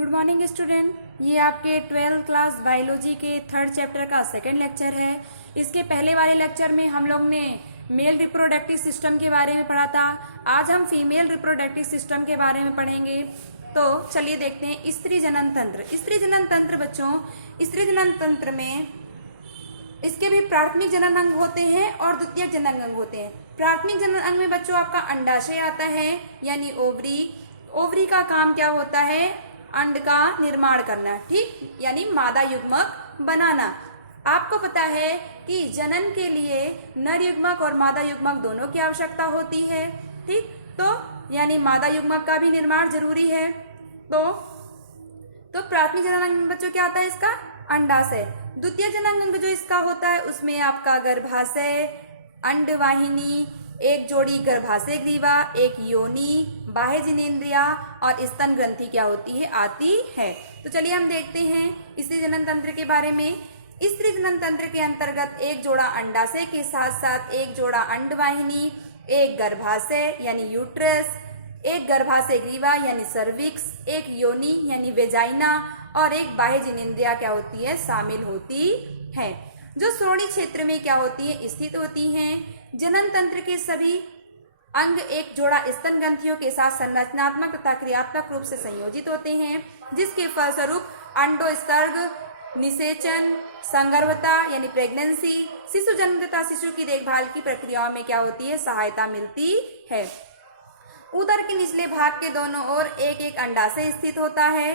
Good morning student. ये आपके 12th class biology के 3rd चैप्टर का सेकंड लेक्चर है। इसके पहले वाले लेक्चर में हम लोग ने मेल रिप्रोडक्टिव सिस्टम के बारे में पढ़ा था। आज हम फीमेल रिप्रोडक्टिव सिस्टम के बारे में पढ़ेंगे। तो चलिए देखते हैं स्त्री जनन तंत्र। स्त्री जनन तंत्र बच्चों, स्त्री जनन तंत्र में इसके भी प्राथमिक जनन अंग होते हैं और द्वितीयक जनन अंग होते हैं। प्राथमिक जनन अंग में बच्चों आपका अंडाशय आता है यानी ओवरी। ओवरी का काम क्या होता है? अंड का निर्माण करना, ठीक, यानी मादा युग्मक बनाना। आपको पता है कि जनन के लिए नर युग्मक और मादा युग्मक दोनों की आवश्यकता होती है, ठीक। तो यानी मादा युग्मक का भी निर्माण जरूरी है। तो प्राथमिक जनन अंग बच्चों क्या आता है? इसका अंडाशय। द्वितीय जनन अंग जो इसका होता है उसमें आपका गर्भाशय, अंडवाहिनी, एक जोड़ी गर्भाशय ग्रीवा, एक योनि, बाह्य जिनेंद्रिया और स्तन ग्रंथि क्या होती है? आती है। तो चलिए हम देखते हैं स्त्री जनन तंत्र के बारे में। स्त्री जनन तंत्र के अंतर्गत एक जोड़ा अंडाशय के साथ साथ एक जोड़ा अंडवाहिनी, एक गर्भाशय यानी यूट्रस, एक गर्भाशय ग्रीवा यानी सर्विक्स, एक योनि यानी वेजाइना और एक बाह्य जिनेंद्रिया क्या होती है? शामिल होती है, जो श्रोणि क्षेत्र में क्या होती है? स्थित होती हैं। जनन तंत्र के सभी अंग एक जोड़ा स्तन ग्रंथियों के साथ संरचनात्मक तथा क्रियात्मक रूप से संयोजित होते हैं, जिसके फलस्वरूप अंडोत्सर्ग, निषेचन, संगर्भता यानी प्रेगनेंसी, शिशु जन्म तथा शिशु की देखभाल की प्रक्रियाओं में क्या होती है? सहायता मिलती है। उदर के निचले भाग के दोनों ओर एक एक अंडाशय स्थित होता है।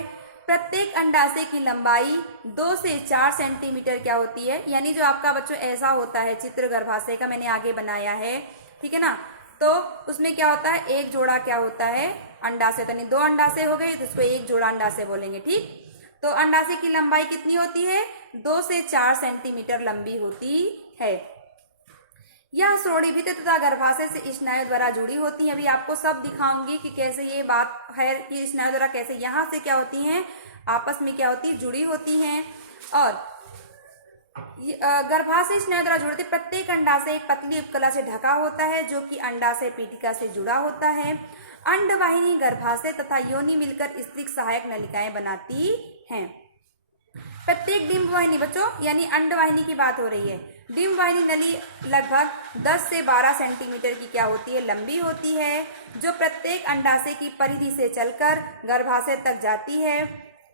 प्रत्येक अंडाशय की लंबाई 2 से 4 सेंटीमीटर क्या होती है? यानी जो आपका बच्चों ऐसा होता है चित्र गर्भाशय का, मैंने आगे बनाया है, ठीक है ना। तो उसमें क्या होता है? एक जोड़ा क्या होता है? अंडाशय। यानी 2 अंडाशय हो गए तो इसको एक जोड़ा अंडाशय बोलेंगे, ठीक। तो अंडाशय की लंबाई कितनी होती है? 2 से 4 सेंटीमीटर लंबी होती है। यह श्रोणिभित्ति तथा गर्भाशय से स्नायु द्वारा जुड़ी होती है। अभी आपको सब दिखाऊंगी कि कैसे ये बात है कि स्नायु द्वारा कैसे यहाँ से क्या होती हैं, आपस में क्या होती है? जुड़ी होती हैं। और गर्भाशय स्नायु द्वारा जुड़ते प्रत्येक अंडाशय एक पतली उपकला से ढका होता है जो कि अंडाशय पीठिका से जुड़ा होता है। अंडवाहिनी, गर्भाशय तथा योनि मिलकर स्त्रीक सहायक नलिकाएं बनाती हैं। प्रत्येक डिंबवाहिनी बच्चों यानी अंडवाहिनी की बात हो रही है। डिंबवाहिनी नली लगभग 10 से 12 सेंटीमीटर की क्या होती है? लंबी होती है, जो प्रत्येक अंडाशय की परिधि से चलकर गर्भाशय तक जाती है।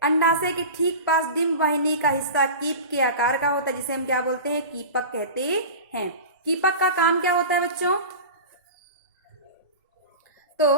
अंडाशय के ठीक पास डिंबवाहिनी का हिस्सा कीप के आकार का होता है, जिसे हम क्या बोलते हैं? कीपक कहते हैं। कीपक का काम क्या होता है बच्चों? तो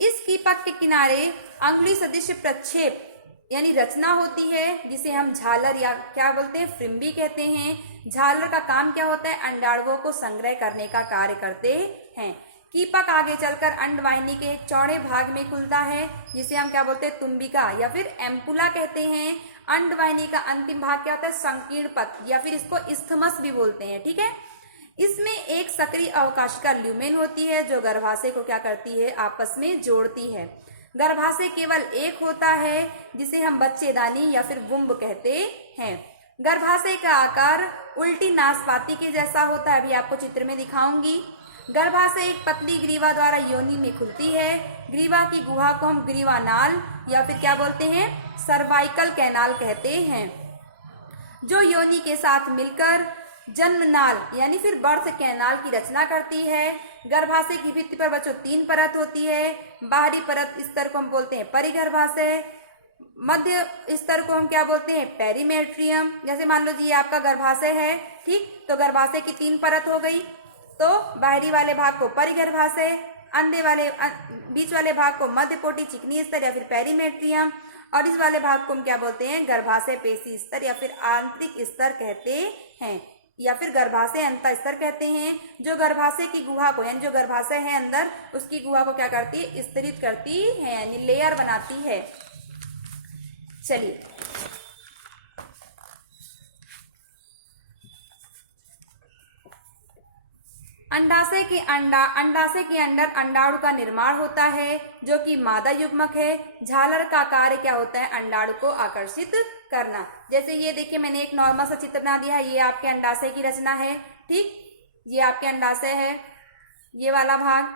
इस कीपक के किनारे अंगुली सदृश प्रक्षेप यानी रचना होती है, जिसे हम झालर या क्या बोलते हैं? फ्रिम्बी कहते हैं। झालर का काम क्या होता है? अंडाणुओं को संग्रह करने का कार्य करते हैं। कीपक आगे चलकर अंडवाहिनी के एक चौड़े भाग में खुलता है, जिसे हम क्या बोलते हैं? तुम्बिका या फिर एम्पुला कहते हैं। अंडवाहिनी का अंतिम भाग क्या होता है? संकीर्ण पथ या फिर इसको इस्थमस भी बोलते हैं, ठीक है। इसमें एक सक्रिय अवकाशिका ल्यूमेन होती है जो गर्भाशय को क्या करती है? आपस में जोड़ती है। गर्भाशय केवल एक होता है, जिसे हम बच्चेदानी या फिर वुम्ब कहते हैं। गर्भाशय का आकार उल्टी नाशपाती के जैसा होता है, अभी आपको चित्र में दिखाऊंगी। गर्भाशय एक पतली ग्रीवा द्वारा योनि में खुलती है। ग्रीवा की गुहा को हम ग्रीवा नाल या फिर क्या बोलते हैं? सर्वाइकल कैनाल कहते हैं, जो योनि के साथ मिलकर जन्म नाल यानी फिर बर्थ कैनाल की रचना करती है। गर्भाशय की भित्ति पर बच्चों 3 परत होती है। बाहरी परत स्तर को हम बोलते हैं परिगर्भाशय, मध्य स्तर को हम क्या बोलते हैं? पेरीमेट्रियम। जैसे मान लो जी आपका गर्भाशय है, ठीक, तो गर्भाशय की 3 परत हो गई, तो बाहरी वाले भाग को परिगर्भाशय, बीच वाले भाग को मध्यकोटि चिकनी स्तर या फिर पेरीमेट्रियम, और इस वाले भाग को हम क्या बोलते हैं? गर्भाशय पेशी स्तर या फिर आंतरिक स्तर कहते हैं, या फिर गर्भाशय अंत स्तर कहते हैं, जो गर्भाशय की गुहा को यानी जो गर्भाशय है अंदर उसकी गुहा को क्या करती है? स्तरित करती है यानी लेयर बनाती है। चलिए अंडाशय के अंदर अंडाणु का निर्माण होता है, जो कि मादा युग्मक है। झालर का कार्य क्या होता है? अंडाणु को आकर्षित करना। जैसे ये देखिए मैंने एक नॉर्मल सा चित्र बना दिया है, ये आपके अंडाशय की रचना है, ठीक, ये आपके अंडाशय है, ये वाला भाग,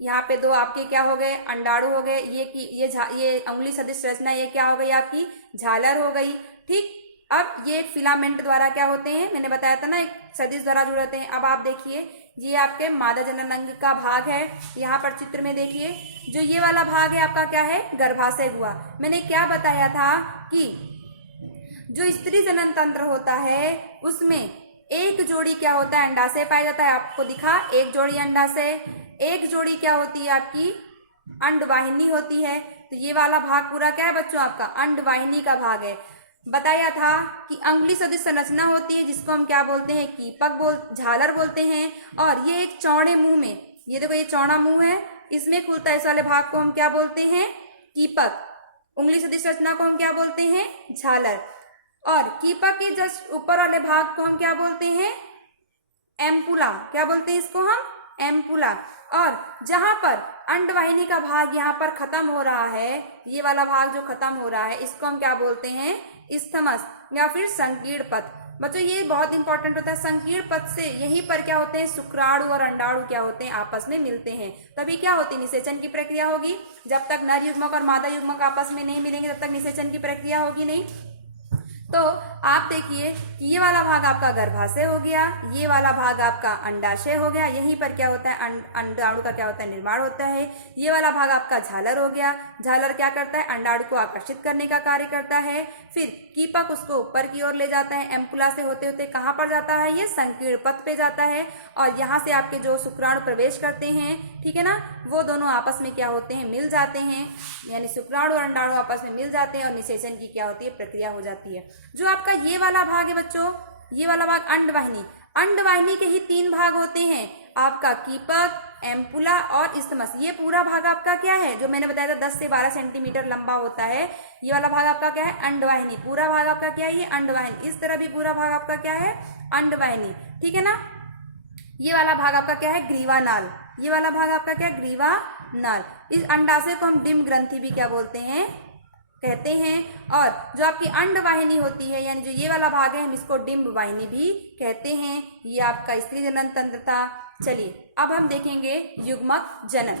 यहाँ पे दो आपके क्या हो गए, अंडाणु हो गए। ये अंगुली सदृश रचना ये क्या हो गई आपकी, झालर हो गई। ठीक, अब ये फिलामेंट द्वारा क्या होते हैं, मैंने बताया था ना, एक सदिश द्वारा जुड़े होते हैं। अब आप देखिए ये आपके मादा जनन अंग का भाग है। यहाँ पर चित्र में देखिए जो ये वाला भाग है आपका क्या है, गर्भाशय हुआ। मैंने क्या बताया था कि जो स्त्री जनन तंत्र होता है उसमें एक जोड़ी क्या होता है, अंडाशय पाया जाता है। आपको दिखा एक जोड़ी अंडाशय, एक जोड़ी क्या होती है आपकी, अंडवाहिनी होती है। तो ये वाला भाग पूरा क्या है बच्चों, आपका अंडवाहिनी का भाग है। बताया था कि अंगुली सदृश संरचना होती है जिसको हम क्या बोलते हैं, कीपक झालर बोलते हैं। और ये एक चौड़े मुंह में, ये देखो ये चौड़ा मुंह है, इसमें खुलता है, इस वाले भाग को हम क्या बोलते हैं, कीपक। उंगली सदृश रचना को हम क्या बोलते हैं, झालर। और कीपक के जस्ट ऊपर वाले भाग को हम क्या बोलते हैं, एम्पुला। क्या बोलते हैं इसको हम, एम्पुला। और जहां पर अंडवाहिनी का भाग यहाँ पर खत्म हो रहा है, ये वाला भाग जो खत्म हो रहा है इसको हम क्या बोलते हैं, इस्थमस या फिर संकीर्ण पथ। बच्चों ये बहुत इंपॉर्टेंट होता है, संकीर्ण पथ से यहीं पर क्या होते हैं, शुक्राणु और अंडाणु क्या होते हैं, आपस में मिलते हैं। तभी क्या होती है, निषेचन की प्रक्रिया होगी। जब तक नर युग्मक और मादा युग्मक आपस में नहीं मिलेंगे तब तक निषेचन की प्रक्रिया होगी नहीं। तो आप देखिए कि ये वाला भाग आपका गर्भाशय हो गया, ये वाला भाग आपका अंडाशय हो गया। यहीं पर क्या होता है, अंडाणु का क्या होता है, निर्माण होता है। ये वाला भाग आपका झालर हो गया। झालर क्या करता है, अंडाणु को आकर्षित करने का कार्य करता है। फिर कीपक उसको ऊपर की ओर ले जाता है, एम्पुला से होते होते कहाँ पर जाता है, ये संकीर्ण पथ पे जाता है। और यहाँ से आपके जो शुक्राणु प्रवेश करते हैं, ठीक है ना, वो दोनों आपस में क्या होते हैं, मिल जाते हैं। यानी शुक्राणु और अंडाणु आपस में मिल जाते हैं और निषेचन की क्या होती है, प्रक्रिया हो जाती है। जो आपका ये वाला भाग है बच्चों, ये वाला भाग अंडवाहिनी, अंडवाहिनी के ही 3 भाग होते हैं, आपका कीपक, एम्पुला और इस्थमस। ये पूरा भाग आपका क्या है, जो मैंने बताया था 10 से 12 सेंटीमीटर लंबा होता है। ये वाला भाग आपका क्या है, अंडवाहिनी। पूरा भाग आपका क्या है, ये अंडवाहिनी। इस तरह भी पूरा भाग आपका क्या है, अंडवाहिनी। ठीक है ना। ये वाला भाग आपका क्या है, ग्रीवानाल। ये वाला भाग आपका क्या है, ग्रीवानाल। इस अंडाशय को हम डिम्ब ग्रंथि भी क्या बोलते हैं, कहते हैं। और जो आपकी अंडवाहिनी होती है, यानी जो ये वाला भाग है, हम इसको डिम्ब वाहिनी भी कहते हैं। ये आपका स्त्री जनन तंत्र था। चलिए अब हम देखेंगे युग्मक जनन,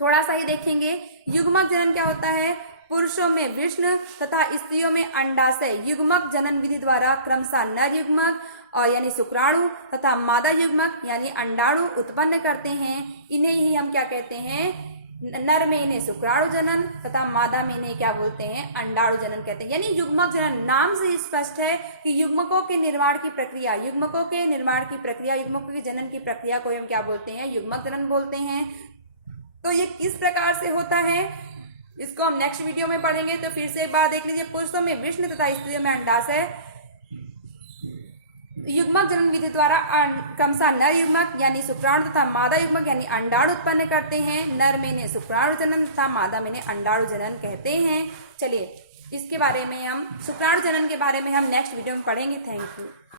थोड़ा सा ही देखेंगे। युग्मक जनन क्या होता है, पुरुषों में वृषण तथा स्त्रियों में अंडाशय युग्मक जनन विधि द्वारा क्रमशः नर युग्मक और यानी शुक्राणु तथा मादा युग्मक यानी अंडाणु उत्पन्न करते हैं। इन्हें ही हम क्या कहते हैं, नर में इन्हें शुक्राणु जनन तथा मादा में इन्हें क्या बोलते हैं, अंडाणु जनन कहते हैं। यानी युग्मक जनन नाम से स्पष्ट है कि युग्मकों के निर्माण की प्रक्रिया, युग्मकों के निर्माण की प्रक्रिया, युग्मकों के जनन की प्रक्रिया को हम क्या बोलते हैं, युग्मक जनन बोलते हैं। तो ये किस प्रकार से होता है, इसको हम नेक्स्ट वीडियो में पढ़ेंगे। तो फिर से एक बार देख लीजिए, पुरुषों में वृषण तथा स्त्रियों में अंडाशय युग्मक जनन विधि द्वारा क्रमशः नर युग्मक यानी शुक्राणु तथा मादा युग्मक यानी अंडाणु उत्पन्न करते हैं। नर में इन्हें शुक्राणु जनन तथा मादा में इन्हें अंडाणु जनन कहते हैं। चलिए इसके बारे में हम शुक्राणु जनन के बारे में हम नेक्स्ट वीडियो में पढ़ेंगे। Thank you.